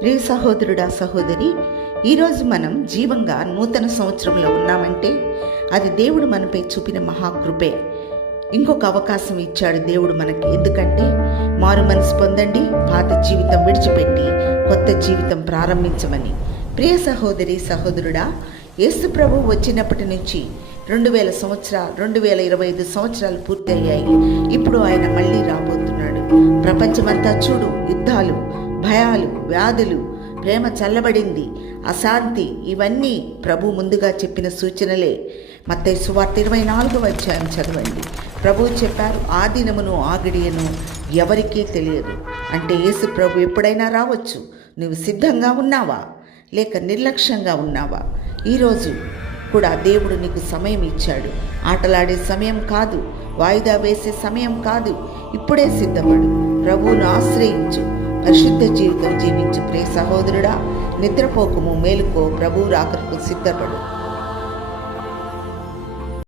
ప్రియ సహోదరుడా సహోదరి ఈరోజు మనం జీవంగా నూతన సంవత్సరంలో ఉన్నామంటే అది దేవుడు మనపై చూపిన మహాకృపే. ఇంకొక అవకాశం ఇచ్చాడు దేవుడు మనకి. ఎందుకంటే మారు మనసు పొందండి పాత జీవితం విడిచిపెట్టి కొత్త జీవితం ప్రారంభించమని. ప్రియ సహోదరి సహోదరుడా యేసు ప్రభు వచ్చినప్పటి నుంచి రెండు వేల సంవత్సరాలు రెండు వేల ఇరవై ఐదు సంవత్సరాలు పూర్తయ్యాయి. ఇప్పుడు ఆయన మళ్ళీ రాబోతున్నాడు. ప్రపంచమంతా చూడు యుద్ధాలు భయాలు వ్యాధులు ప్రేమ చల్లబడింది అశాంతి ఇవన్నీ ప్రభు ముందుగా చెప్పిన సూచనలే. మత్తయి సువార్త ఇరవై నాలుగవ అధ్యాయం చదవండి. ప్రభు చెప్పారు ఆ దినమును ఆ గడియను ఎవరికీ తెలియదు. అంటే యేసు ప్రభు ఎప్పుడైనా రావచ్చు. నువ్వు సిద్ధంగా ఉన్నావా? లేక నిర్లక్ష్యంగా ఉన్నావా? ఈరోజు కూడా దేవుడు నీకు సమయం ఇచ్చాడు. ఆటలాడే సమయం కాదు. వాయిదా వేసే సమయం కాదు. ఇప్పుడే సిద్ధపడు. ప్రభువును ఆశ్రయించు. పరిశుద్ధ జీవితం జీవించు ప్రే సహోదరుడా నిద్రపోకము మేలుకో ప్రభు రాకకు సిద్ధపడు.